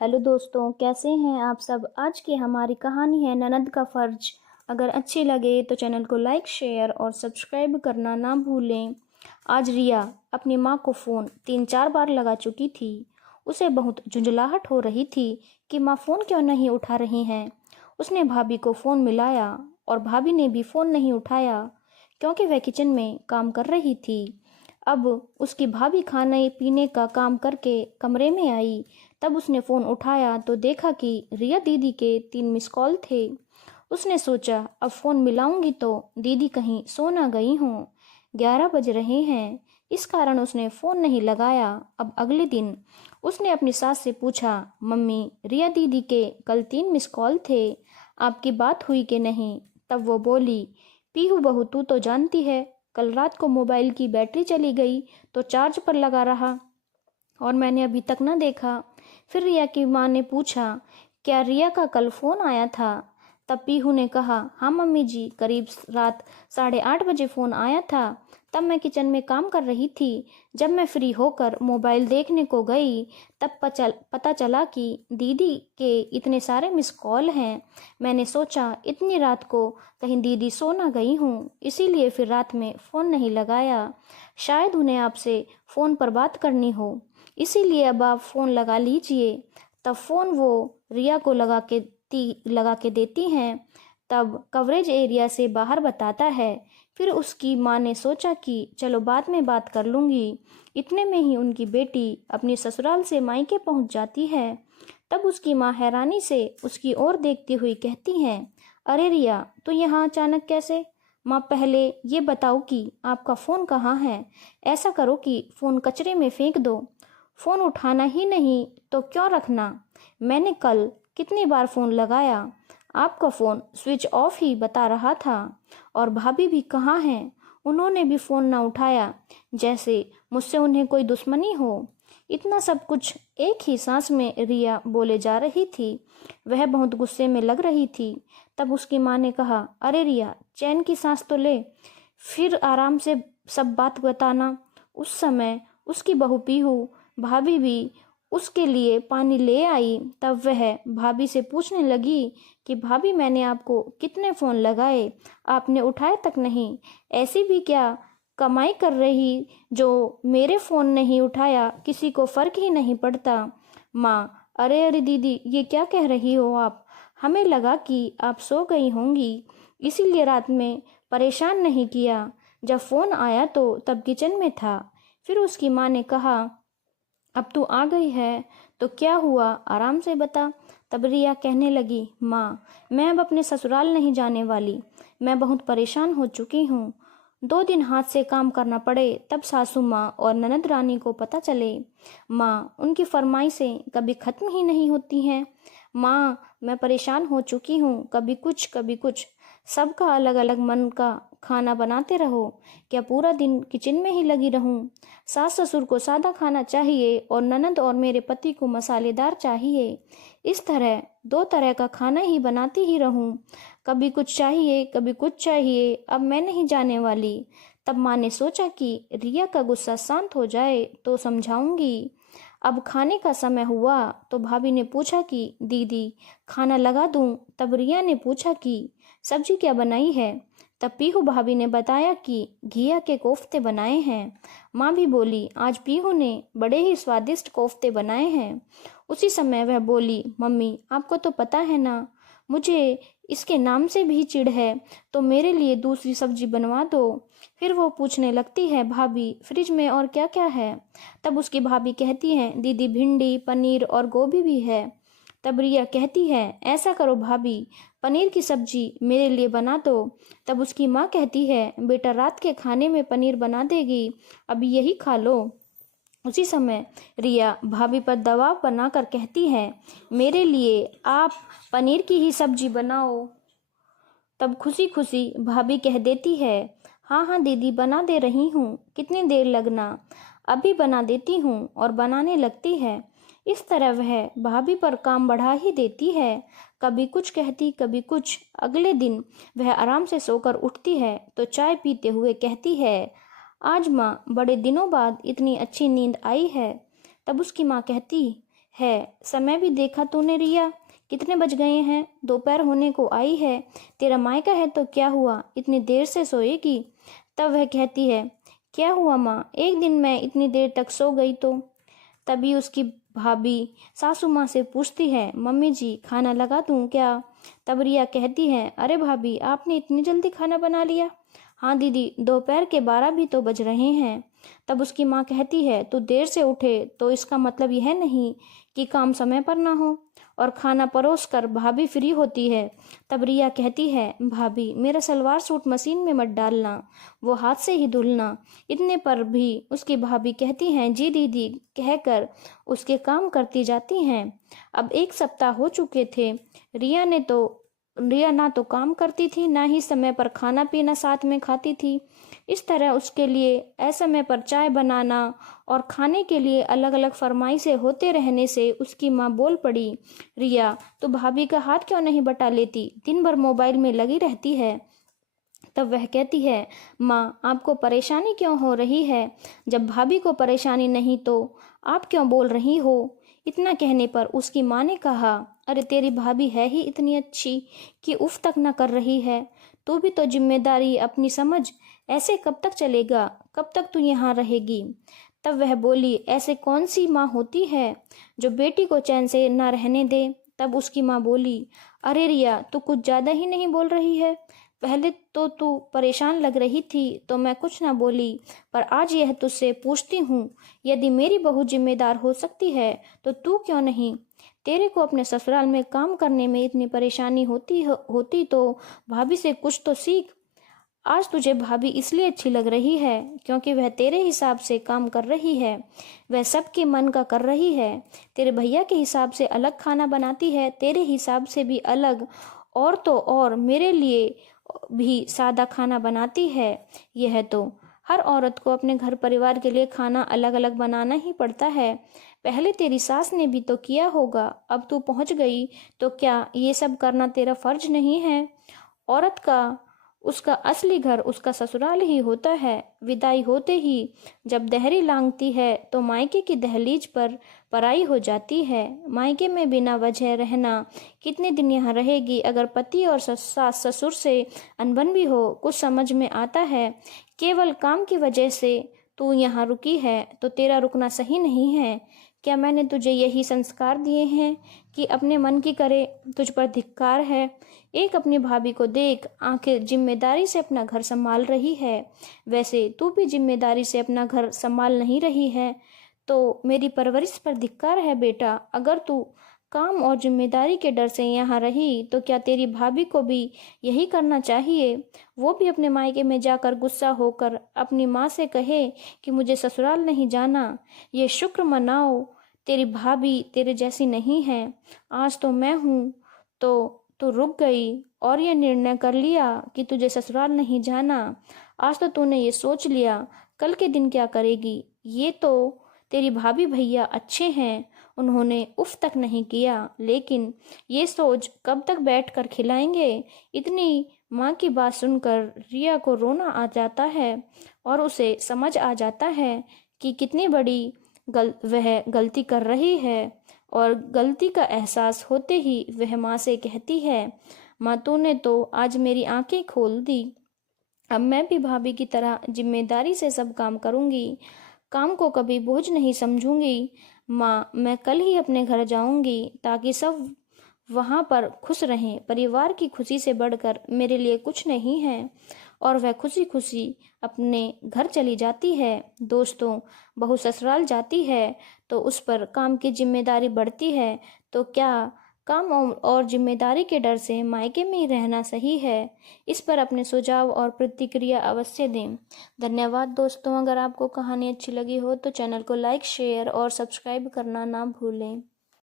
Hello दोस्तों, कैसे हैं आप सब। आज की हमारी कहानी है ननद का फ़र्ज। अगर अच्छी लगे तो चैनल को लाइक शेयर और सब्सक्राइब करना ना भूलें। आज रिया अपनी माँ को फ़ोन 3-4 बार लगा चुकी थी। उसे बहुत झुंझलाहट हो रही थी कि माँ फ़ोन क्यों नहीं उठा रही हैं। उसने भाभी को फ़ोन मिलाया और भाभी ने भी फ़ोन नहीं उठाया क्योंकि वह किचन में काम कर रही थी। अब उसकी भाभी खाने पीने का काम करके कमरे में आई। तब उसने फ़ोन उठाया तो देखा कि रिया दीदी के 3 मिस कॉल थे। उसने सोचा अब फ़ोन मिलाऊंगी तो दीदी कहीं सो ना गई हों। 11 बज रहे हैं, इस कारण उसने फ़ोन नहीं लगाया। अब अगले दिन उसने अपनी सास से पूछा, मम्मी रिया दीदी के कल 3 मिस कॉल थे, आपकी बात हुई कि नहीं। तब वो बोली, पीहू बहू तू तो जानती है, कल रात को मोबाइल की बैटरी चली गई तो चार्ज पर लगा रहा और मैंने अभी तक ना देखा। फिर रिया की माँ ने पूछा, क्या रिया का कल फ़ोन आया था। तब पीहू ने कहा, हाँ मम्मी जी, करीब रात 8:30 बजे फ़ोन आया था। तब मैं किचन में काम कर रही थी। जब मैं फ्री होकर मोबाइल देखने को गई तब पता चला कि दीदी के इतने सारे मिस कॉल हैं। मैंने सोचा इतनी रात को कहीं दीदी सो ना गई हूँ, इसीलिए फिर रात में फ़ोन नहीं लगाया। शायद उन्हें आपसे फ़ोन पर बात करनी हो, इसीलिए अब आप फ़ोन लगा लीजिए। तब फ़ोन वो रिया को लगा के देती हैं। तब कवरेज एरिया से बाहर बताता है। फिर उसकी माँ ने सोचा कि चलो बाद में बात कर लूँगी। इतने में ही उनकी बेटी अपनी ससुराल से मायके पहुँच जाती है। तब उसकी माँ हैरानी से उसकी ओर देखती हुई कहती हैं, अरे रिया, तो यहाँ अचानक कैसे। माँ पहले ये बताओ कि आपका फ़ोन कहाँ है। ऐसा करो कि फ़ोन कचरे में फेंक दो। फ़ोन उठाना ही नहीं तो क्यों रखना। मैंने कल कितनी बार फ़ोन लगाया, आपका फ़ोन स्विच ऑफ ही बता रहा था। और भाभी भी कहाँ हैं, उन्होंने भी फ़ोन ना उठाया, जैसे मुझसे उन्हें कोई दुश्मनी हो। इतना सब कुछ एक ही सांस में रिया बोले जा रही थी। वह बहुत गुस्से में लग रही थी। तब उसकी माँ ने कहा, अरे रिया, चैन की सांस तो ले, फिर आराम से सब बात बताना। उस समय उसकी बहू पीहू भाभी भी उसके लिए पानी ले आई। तब वह भाभी से पूछने लगी कि भाभी, मैंने आपको कितने फ़ोन लगाए, आपने उठाए तक नहीं। ऐसी भी क्या कमाई कर रही जो मेरे फ़ोन नहीं उठाया, किसी को फ़र्क ही नहीं पड़ता। माँ, अरे अरे दीदी, ये क्या कह रही हो आप। हमें लगा कि आप सो गई होंगी, इसीलिए रात में परेशान नहीं किया। जब फ़ोन आया तो तब किचन में था। फिर उसकी माँ ने कहा, अब तू आ गई है तो क्या हुआ, आराम से बता। तब रिया कहने लगी, माँ मैं अब अपने ससुराल नहीं जाने वाली, मैं बहुत परेशान हो चुकी हूँ। 2 दिन हाथ से काम करना पड़े तब सासू माँ और ननद रानी को पता चले। माँ, उनकी फरमाइशें कभी ख़त्म ही नहीं होती हैं। माँ, मैं परेशान हो चुकी हूँ, कभी कुछ कभी कुछ, सबका अलग अलग मन का खाना बनाते रहो। क्या पूरा दिन किचन में ही लगी रहूं। सास ससुर को सादा खाना चाहिए और ननद और मेरे पति को मसालेदार चाहिए। इस तरह 2 तरह का खाना ही बनाती ही रहूं। कभी कुछ चाहिए कभी कुछ चाहिए, अब मैं नहीं जाने वाली। तब माँ ने सोचा कि रिया का गुस्सा शांत हो जाए तो समझाऊंगी। अब खाने का समय हुआ तो भाभी ने पूछा कि दीदी, खाना लगा दूं। तब रिया ने पूछा कि सब्जी क्या बनाई है। तब पीहू भाभी ने बताया कि घिया के कोफ्ते बनाए हैं। माँ भी बोली, आज पीहू ने बड़े ही स्वादिष्ट कोफ्ते बनाए हैं। उसी समय वह बोली, मम्मी आपको तो पता है ना, मुझे इसके नाम से भी चिढ़ है, तो मेरे लिए दूसरी सब्जी बनवा दो। फिर वो पूछने लगती है, भाभी फ्रिज में और क्या क्या है। तब उसकी भाभी कहती हैं, दीदी भिंडी पनीर और गोभी भी है। तब रिया कहती है, ऐसा करो भाभी, पनीर की सब्जी मेरे लिए बना दो। तब उसकी माँ कहती है, बेटा रात के खाने में पनीर बना देगी, अभी यही खा लो। उसी समय रिया भाभी पर दबाव बनाकर कहती है, मेरे लिए आप पनीर की ही सब्जी बनाओ। तब खुशी खुशी भाभी कह देती है, हाँ हाँ दीदी, बना दे रही हूँ, कितनी देर लगना, अभी बना देती हूँ, और बनाने लगती है। इस तरह वह भाभी पर काम बढ़ा ही देती है। कभी कुछ कहती कभी कुछ। अगले दिन वह आराम से सोकर उठती है तो चाय पीते हुए कहती है, आज माँ, बड़े दिनों बाद इतनी अच्छी नींद आई है। तब उसकी माँ कहती, है। समय भी देखा तूने रिया, कितने बज गए हैं? दोपहर होने को आई है। तेरा मायका है तो क्या हुआ, इतनी देर से सोएगी? तब वह कहती है, क्या हुआ माँ, एक दिन मैं इतनी देर तक सो गई तो। तभी उसकी भाभी सासू माँ से पूछती है, मम्मी जी खाना लगा दूँ क्या? तब रिया कहती है, अरे भाभी आपने इतनी जल्दी खाना बना लिया? हाँ दीदी, दोपहर के 12 भी तो बज रहे हैं। तब उसकी माँ कहती है, तू देर से उठे तो इसका मतलब यह नहीं कि काम समय पर ना हो। और खाना परोस कर भाभी फ्री होती है। तब रिया कहती है, भाभी मेरा सलवार सूट मशीन में मत डालना, वो हाथ से ही धुलना। इतने पर भी उसकी भाभी कहती हैं, जी दीदी कहकर उसके काम करती जाती हैं। अब 1 सप्ताह हो चुके थे। रिया ना तो काम करती थी, ना ही समय पर खाना पीना साथ में खाती थी। इस तरह उसके लिए असमय पर चाय बनाना और खाने के लिए अलग अलग फरमाइशें होते रहने से उसकी माँ बोल पड़ी, रिया तो भाभी का हाथ क्यों नहीं बटा लेती, दिन भर मोबाइल में लगी रहती है। तब वह कहती है, माँ आपको परेशानी क्यों हो रही है? जब भाभी को परेशानी नहीं तो आप क्यों बोल रही हो? इतना कहने पर उसकी माँ ने कहा, अरे तेरी भाभी है ही इतनी अच्छी कि उफ तक न कर रही है। तू भी तो जिम्मेदारी अपनी समझ। ऐसे कब तक चलेगा, कब तक तू यहाँ रहेगी? तब वह बोली, ऐसे कौन सी माँ होती है जो बेटी को चैन से न रहने दे? तब उसकी माँ बोली, अरे रिया तू कुछ ज्यादा ही नहीं बोल रही है? पहले तो तू परेशान लग रही थी तो मैं कुछ ना बोली, पर आज यह तुझसे पूछती हूँ, यदि मेरी बहू जिम्मेदार हो सकती है तो तू क्यों नहीं? तेरे को अपने ससुराल में काम करने में इतनी परेशानी होती तो भाभी से कुछ तो सीख। आज तुझे भाभी इसलिए अच्छी लग रही है क्योंकि वह तेरे हिसाब से काम कर रही है, वह सबके मन का कर रही है। तेरे भैया के हिसाब से अलग खाना बनाती है, तेरे हिसाब से भी अलग, और तो और मेरे लिए भी सादा खाना बनाती है। यह तो हर औरत को अपने घर परिवार के लिए खाना अलग अलग बनाना ही पड़ता है। पहले तेरी सास ने भी तो किया होगा, अब तू पहुंच गई तो क्या ये सब करना तेरा फर्ज नहीं है? औरत का उसका असली घर उसका ससुराल ही होता है। विदाई होते ही जब दहरी लांघती है तो मायके की दहलीज पर पराई हो जाती है। मायके में बिना वजह रहना, कितने दिन यहाँ रहेगी? अगर पति और सास ससुर से अनबन भी हो, कुछ समझ में आता है। केवल काम की वजह से तू यहाँ रुकी है तो तेरा रुकना सही नहीं है। क्या मैंने तुझे यही संस्कार दिए हैं कि अपने मन की करे? तुझ पर धिक्कार है। एक अपनी भाभी को देख, आखिर जिम्मेदारी से अपना घर संभाल रही है, वैसे तू भी जिम्मेदारी से अपना घर संभाल नहीं रही है तो मेरी परवरिश पर धिक्कार है बेटा। अगर तू काम और जिम्मेदारी के डर से यहाँ रही तो क्या तेरी भाभी को भी यही करना चाहिए? वो भी अपने मायके में जाकर गुस्सा होकर अपनी माँ से कहे कि मुझे ससुराल नहीं जाना। ये शुक्र मनाओ तेरी भाभी तेरे जैसी नहीं है। आज तो मैं हूँ तो तू रुक गई और ये निर्णय कर लिया कि तुझे ससुराल नहीं जाना। आज तो तूने ये सोच लिया, कल के दिन क्या करेगी? ये तो तेरी भाभी भैया अच्छे हैं, उन्होंने उफ तक नहीं किया, लेकिन ये सोच कब तक बैठकर खिलाएंगे? इतनी माँ की बात सुनकर रिया को रोना आ जाता है और उसे समझ आ जाता है कि कितनी बड़ी वह गलती कर रही है। और गलती का एहसास होते ही वह माँ से कहती है, माँ तूने तो आज मेरी आंखें खोल दी। अब मैं भी भाभी की तरह जिम्मेदारी से सब काम करूंगी, काम को कभी बोझ नहीं समझूंगी। माँ मैं कल ही अपने घर जाऊंगी ताकि सब वहाँ पर खुश रहें। परिवार की खुशी से बढ़कर मेरे लिए कुछ नहीं है। और वह खुशी खुशी अपने घर चली जाती है। दोस्तों, बहू ससुराल जाती है तो उस पर काम की जिम्मेदारी बढ़ती है, तो क्या काम और जिम्मेदारी के डर से मायके में ही रहना सही है? इस पर अपने सुझाव और प्रतिक्रिया अवश्य दें। धन्यवाद दोस्तों। अगर आपको कहानी अच्छी लगी हो तो चैनल को लाइक, शेयर और सब्सक्राइब करना ना भूलें।